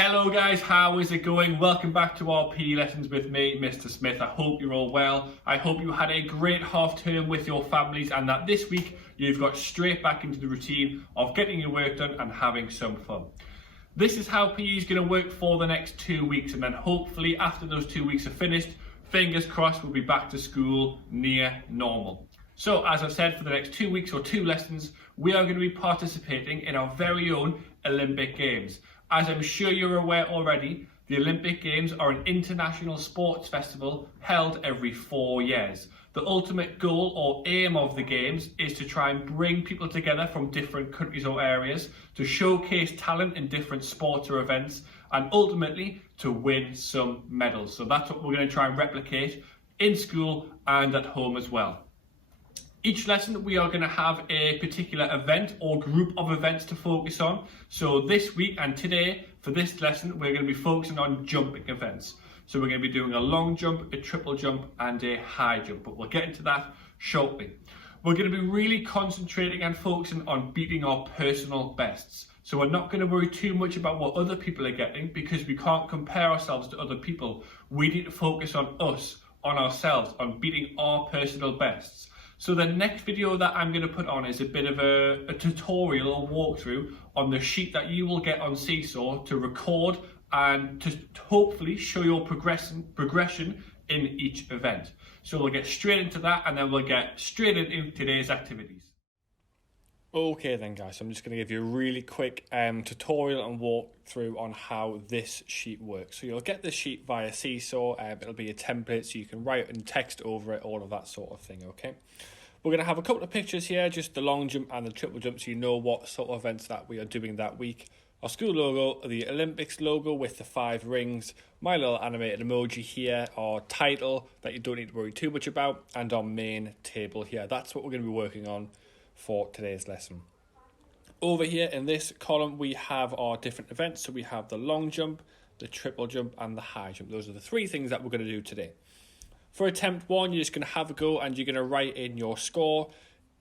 Hello guys, how is it going? Welcome back to our PE lessons with me, Mr. Smith. I hope you're all well. I hope you had a great half term with your families and that this week you've got straight back into the routine of getting your work done and having some fun. This is how PE is going to work for the next 2 weeks, and then hopefully after those 2 weeks are finished, fingers crossed, we'll be back to school near normal. So as I said, for the next 2 weeks or 2 lessons, we are going to be participating in our very own Olympic Games. As I'm sure you're aware already, the Olympic Games are an international sports festival held every 4 years. The ultimate goal or aim of the Games is to try and bring people together from different countries or areas to showcase talent in different sports or events and ultimately to win some medals. So that's what we're going to try and replicate in school and at home as well. Each lesson we are going to have a particular event or group of events to focus on. So this week and today for this lesson we're going to be focusing on jumping events. So we're going to be doing a long jump, a triple jump and a high jump, but we'll get into that shortly. We're going to be really concentrating and focusing on beating our personal bests. So we're not going to worry too much about what other people are getting because we can't compare ourselves to other people. We need to focus on us, on ourselves, on beating our personal bests. So the next video that I'm going to put on is a bit of a tutorial or walkthrough on the sheet that you will get on Seesaw to record and to hopefully show your progression in each event. So we'll get straight into that and then we'll get straight into today's activities. Okay then guys, so I'm just going to give you a really quick tutorial and walkthrough on how this sheet works. So you'll get this sheet via Seesaw, it'll be a template so you can write and text over it, all of that sort of thing, okay? We're going to have a couple of pictures here, just the long jump and the triple jump so you know what sort of events that we are doing that week. Our school logo, the Olympics logo with the 5 rings, my little animated emoji here, our title that you don't need to worry too much about, and our main table here. That's what we're going to be working on for today's lesson. Over here in this column we have our different events. So we have the long jump, the triple jump and the high jump. Those are the 3 things that we're going to do today. For attempt 1 you're just going to have a go and you're going to write in your score.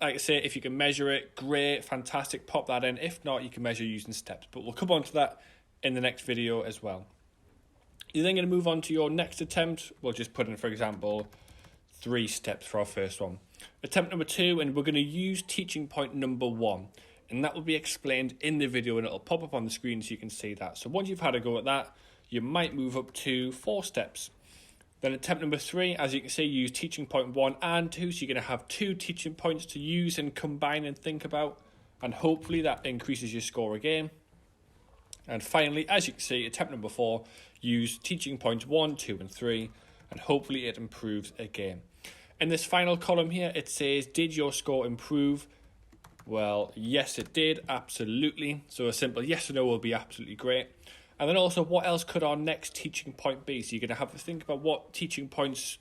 Like I say, if you can measure it, great, fantastic, pop that in. If not, you can measure using steps, but we'll come on to that in the next video as well. You're then going to move on to your next attempt. We'll just put in, for example, 3 steps for our first one. Attempt number 2, and we're going to use teaching point number 1, and that will be explained in the video and it'll pop up on the screen so you can see that. So once you've had a go at that, you might move up to 4 steps. Then attempt number 3, as you can see, use teaching point 1 and 2, so you're going to have 2 teaching points to use and combine and think about, and hopefully that increases your score again. And finally, as you can see, attempt number 4, use teaching points 1, 2 and 3, and hopefully it improves again. In this final column here, it says, did your score improve? Well, yes, it did, absolutely. So a simple yes or no will be absolutely great. And then also, what else could our next teaching point be? So you're going to have to think about what teaching points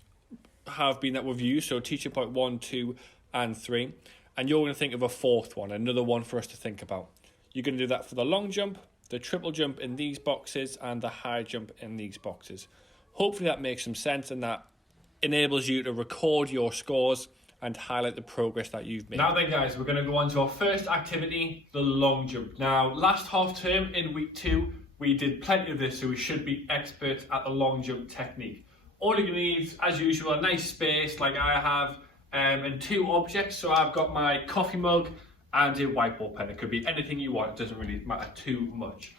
have been that we've used. So teaching point 1, 2, and 3. And you're going to think of a 4th one, another one for us to think about. You're going to do that for the long jump, the triple jump in these boxes, and the high jump in these boxes. Hopefully that makes some sense and that enables you to record your scores and highlight the progress that you've made. Now then guys, we're going to go on to our first activity, the long jump. Now last half term in week 2, we did plenty of this, so we should be experts at the long jump technique. All you're going to need, as usual, a nice space like I have, and 2 objects. So I've got my coffee mug and a whiteboard pen. It could be anything you want, it doesn't really matter too much.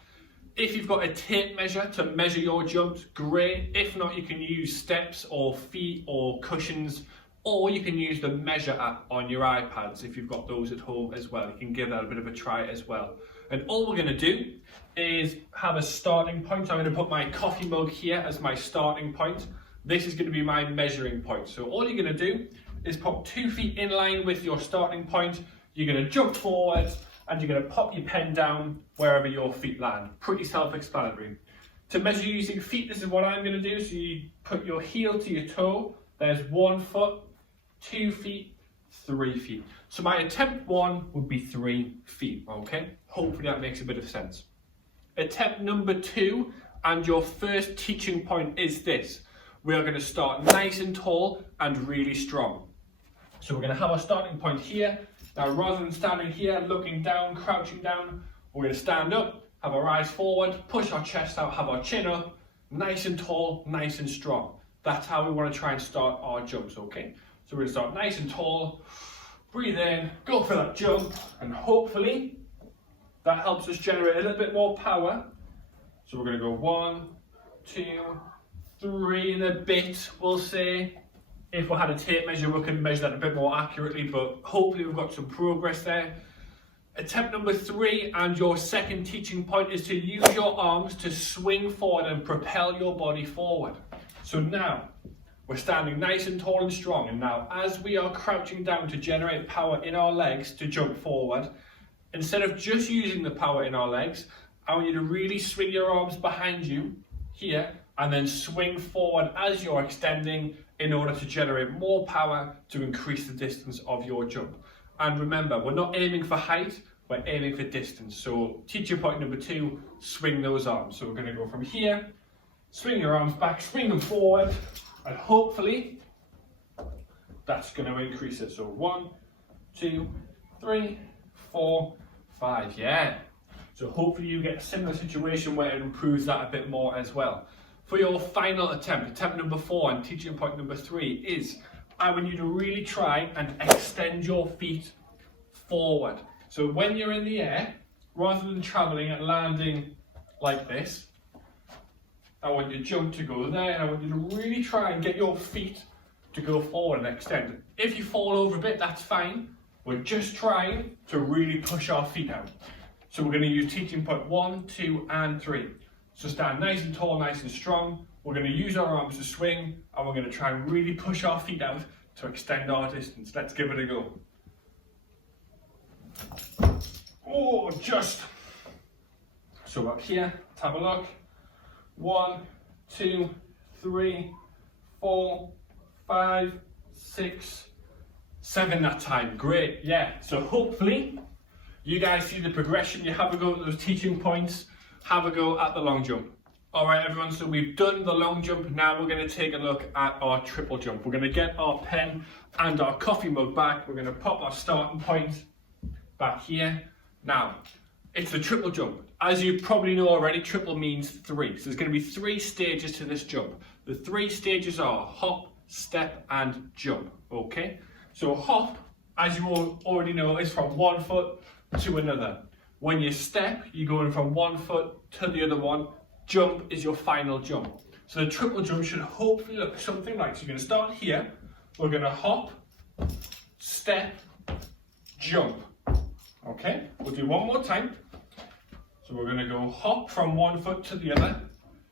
If you've got a tape measure to measure your jumps, great. If not, you can use steps or feet or cushions, or you can use the measure app on your iPads if you've got those at home as well. You can give that a bit of a try as well. And all we're going to do is have a starting point. I'm going to put my coffee mug here as my starting point. This is going to be my measuring point. So all you're going to do is pop 2 feet in line with your starting point. You're going to jump forward and you're going to pop your pen down wherever your feet land. Pretty self-explanatory. To measure using feet, this is what I'm going to do. So you put your heel to your toe. There's 1 foot, 2 feet, 3 feet. So my attempt 1 would be 3 feet, okay? Hopefully that makes a bit of sense. Attempt number 2 and your first teaching point is this. We are going to start nice and tall and really strong. So we're going to have our starting point here. Now rather than standing here, looking down, crouching down, we're going to stand up have our eyes forward, push our chest out, have our chin up, nice and tall, nice and strong. That's how we want to try and start our jumps, okay? So we're going to start nice and tall, breathe in, go for that jump, and hopefully that helps us generate a little bit more power. So we're going to go 1, 2, 3 and a bit, we'll say. If we had a tape measure, we can measure that a bit more accurately, but hopefully we've got some progress there. Attempt number 3 and your second teaching point is to use your arms to swing forward and propel your body forward. So now we're standing nice and tall and strong, and now as we are crouching down to generate power in our legs to jump forward, instead of just using the power in our legs, I want you to really swing your arms behind you here and then swing forward as you're extending in order to generate more power to increase the distance of your jump. And remember, we're not aiming for height, we're aiming for distance. So teacher point number 2, swing those arms. So we're going to go from here, swing your arms back, swing them forward, and hopefully that's going to increase it. So 1, 2, 3, 4, 5, yeah. So hopefully you get a similar situation where it improves that a bit more as well. For your final attempt number 4 and teaching point number 3 is, I want you to really try and extend your feet forward. So when you're in the air, rather than traveling and landing like this, I want your jump to go there, and I want you to really try and get your feet to go forward and extend. If you fall over a bit, that's fine. We're just trying to really push our feet out. So we're going to use teaching point 1, 2 and 3. So stand nice and tall, nice and strong. We're going to use our arms to swing, and we're going to try and really push our feet out to extend our distance. Let's give it a go. Oh, just. So up here, let's have a look. 1, 2, 3, 4, 5, 6, 7 that time. Great, yeah. So hopefully you guys see the progression. You have a go at those teaching points. Have a go at the long jump. All right, everyone, so we've done the long jump. Now we're going to take a look at our triple jump. We're going to get our pen and our coffee mug back. We're going to pop our starting point back here. Now, it's the triple jump. As you probably know already, triple means 3. So there's going to be 3 stages to this jump. The 3 stages are hop, step, and jump, okay? So hop, as you all already know, is from one foot to another. When you step, you're going from one foot to the other one. Jump is your final jump. So the triple jump should hopefully look something like, so you're going to start here, we're going to hop, step, jump. Okay, we'll do one more time. So we're going to go hop from one foot to the other,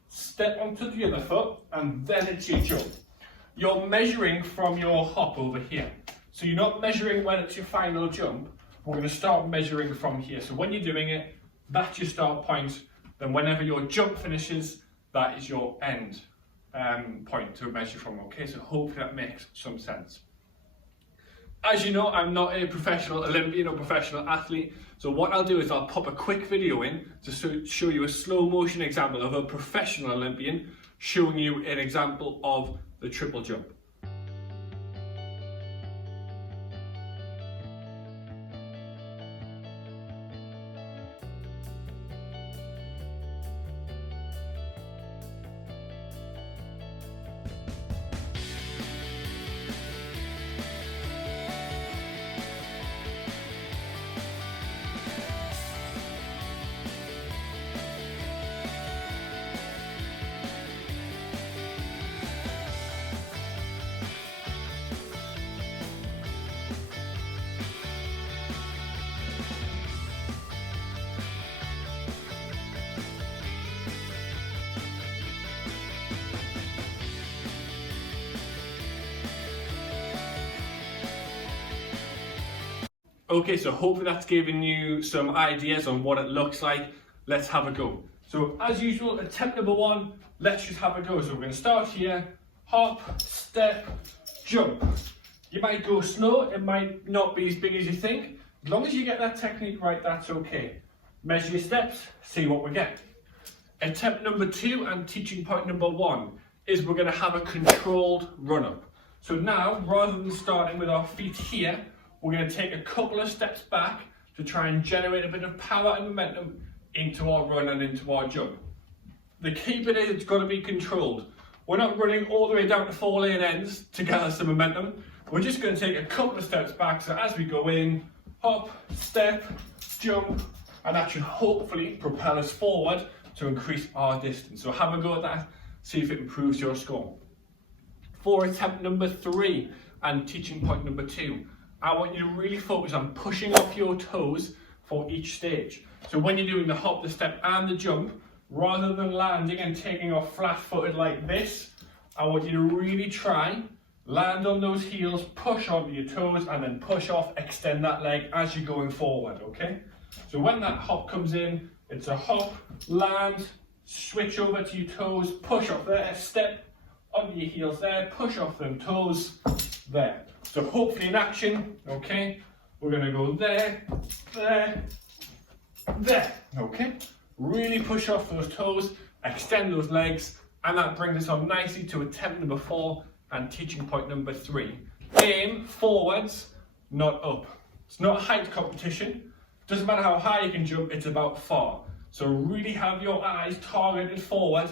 step onto the other foot, and then it's your jump. You're measuring from your hop over here. So you're not measuring when it's your final jump. We're going to start measuring from here. So when you're doing it, that's your start point. Then whenever your jump finishes, that is your end point to measure from. Okay, so hopefully that makes some sense. As you know, I'm not a professional Olympian or professional athlete. So what I'll do is I'll pop a quick video in to show you a slow motion example of a professional Olympian showing you an example of the triple jump. Okay, so hopefully that's given you some ideas on what it looks like. Let's have a go. So as usual, attempt number 1, let's just have a go. So we're going to start here, hop, step, jump. You might go slow, it might not be as big as you think. As long as you get that technique right, that's okay. Measure your steps, see what we get. Attempt number 2 and teaching point number 1 is we're going to have a controlled run up. So now, rather than starting with our feet here, we're going to take a couple of steps back to try and generate a bit of power and momentum into our run and into our jump. The key bit is it's got to be controlled. We're not running all the way down to 4 lane ends to gather some momentum. We're just going to take a couple of steps back. So as we go in, hop, step, jump, and that should hopefully propel us forward to increase our distance. So have a go at that, see if it improves your score. For attempt number 3 and teaching point number 2, I want you to really focus on pushing off your toes for each stage. So when you're doing the hop, the step and the jump, rather than landing and taking off flat-footed like this, I want you to really try, land on those heels, push onto your toes, and then push off, extend that leg as you're going forward, okay? So when that hop comes in, it's a hop, land, switch over to your toes, push off there, step onto your heels there, push off them toes, there. So hopefully in action, okay, we're gonna go there, there, there, okay? Really push off those toes, extend those legs, and that brings us on nicely to attempt number 4 and teaching point number 3. Aim forwards, not up. It's not a height competition. Doesn't matter how high you can jump, it's about far. So really have your eyes targeted forward,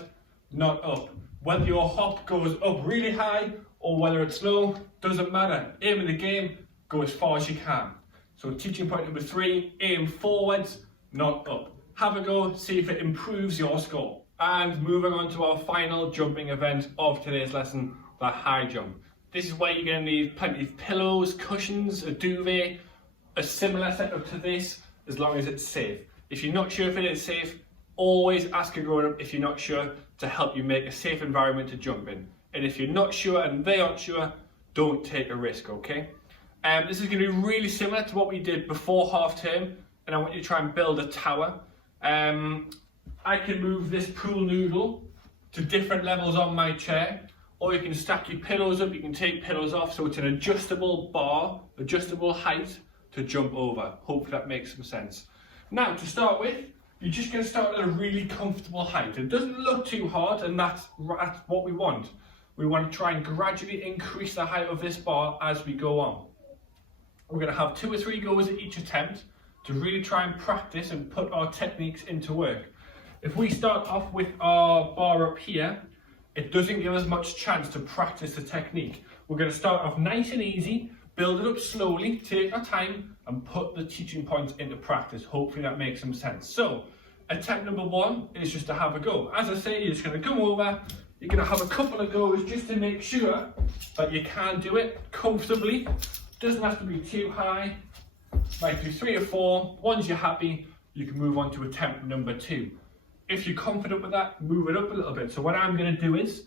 not up. Whether your hop goes up really high or whether it's low, doesn't matter. Aim in the game, go as far as you can. So teaching point number 3, aim forwards, not up. Have a go, see if it improves your score. And moving on to our final jumping event of today's lesson, the high jump. This is where you're going to need plenty of pillows, cushions, a duvet, a similar setup to this, as long as it's safe. If you're not sure if it is safe, always ask a grown-up if you're not sure to help you make a safe environment to jump in. And if you're not sure and they aren't sure, don't take a risk, okay? This is going to be really similar to what we did before half term, and I want you to try and build a tower. I can move this pool noodle to different levels on my chair, or you can stack your pillows up, you can take pillows off, so it's an adjustable bar, adjustable height to jump over. Hopefully that makes some sense. Now to start with, you're just going to start at a really comfortable height. It doesn't look too hard, and that's what we want. We want to try and gradually increase the height of this bar as we go on. We're going to have 2 or 3 goes at each attempt to really try and practice and put our techniques into work. If we start off with our bar up here, it doesn't give us much chance to practice the technique. We're going to start off nice and easy, build it up slowly, take our time, and put the teaching points into practice. Hopefully that makes some sense. So, attempt number 1 is just to have a go. As I say, you're just going to come over, you're going to have a couple of goes just to make sure that you can do it comfortably. Doesn't have to be too high. Might do 3 or 4. Once you're happy, you can move on to attempt number 2. If you're confident with that, move it up a little bit. So what I'm going to do is,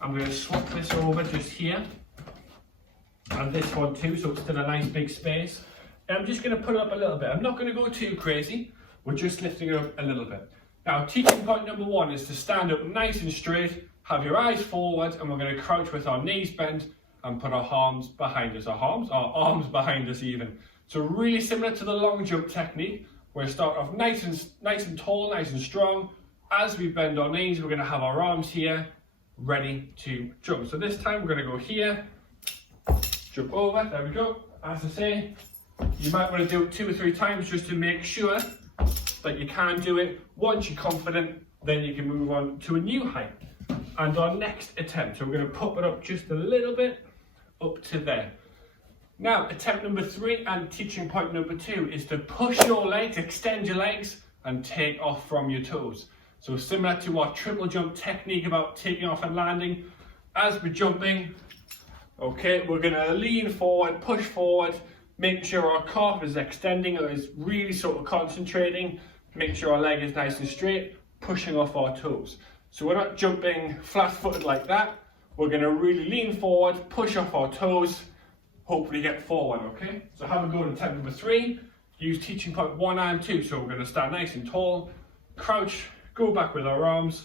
I'm going to swap this over just here, and this one too, so it's still a nice big space. And I'm just going to put it up a little bit. I'm not going to go too crazy. We're just lifting it up a little bit. Now, teaching point number 1 is to stand up nice and straight, have your eyes forward, and we're going to crouch with our knees bent and put our arms behind us. Our arms behind us even. So really similar to the long jump technique. We're going to start off nice and tall, nice and strong. As we bend our knees, we're going to have our arms here, ready to jump. So this time we're going to go here, jump over, there we go. As I say, you might want to do it 2 or 3 times just to make sure that you can do it. Once you're confident, then you can move on to a new height. And our next attempt, so we're going to pop it up just a little bit, up to there. Now, attempt number 3 and teaching point number 2 is to push your legs, extend your legs, and take off from your toes. So similar to our triple jump technique about taking off and landing, as we're jumping, okay, we're going to lean forward, push forward, make sure our calf is extending or is really sort of concentrating, make sure our leg is nice and straight, pushing off our toes. So we're not jumping flat-footed like that. We're going to really lean forward, push off our toes, hopefully get forward, okay? So have a go at attempt number 3. Use teaching point 1 and 2. So we're going to stand nice and tall, crouch, go back with our arms,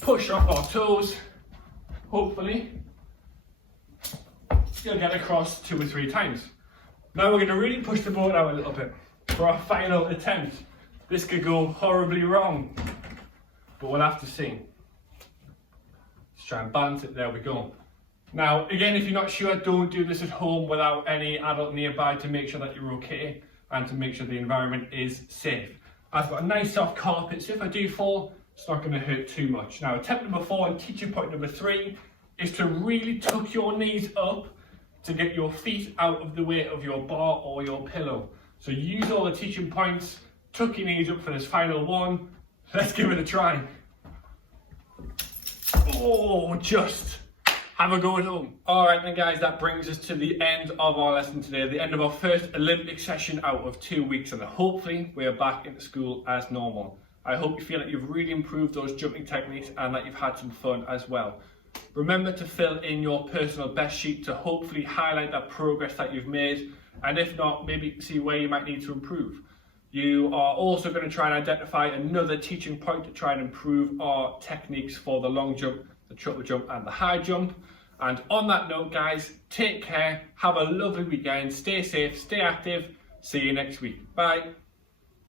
push off our toes, hopefully you'll get across 2 or 3 times. Now we're going to really push the boat out a little bit for our final attempt. This could go horribly wrong, but we'll have to see. Let's try and balance it, there we go. Now, again, if you're not sure, don't do this at home without any adult nearby to make sure that you're okay and to make sure the environment is safe. I've got a nice soft carpet, so if I do fall, it's not going to hurt too much. Now, tip number 4 and teaching point number 3 is to really tuck your knees up to get your feet out of the way of your bar or your pillow. So use all the teaching points, tuck your knees up for this final one. Let's give it a try. Oh, just have a go at home. Alright then guys, that brings us to the end of our lesson today, the end of our first Olympic session out of 2 weeks, and hopefully we are back into school as normal. I hope you feel that you've really improved those jumping techniques and that you've had some fun as well. Remember to fill in your personal best sheet to hopefully highlight that progress that you've made, and if not, maybe see where you might need to improve. You are also going to try and identify another teaching point to try and improve our techniques for the long jump, the triple jump and the high jump. And on that note guys, take care, have a lovely weekend, stay safe, stay active, see you next week. Bye.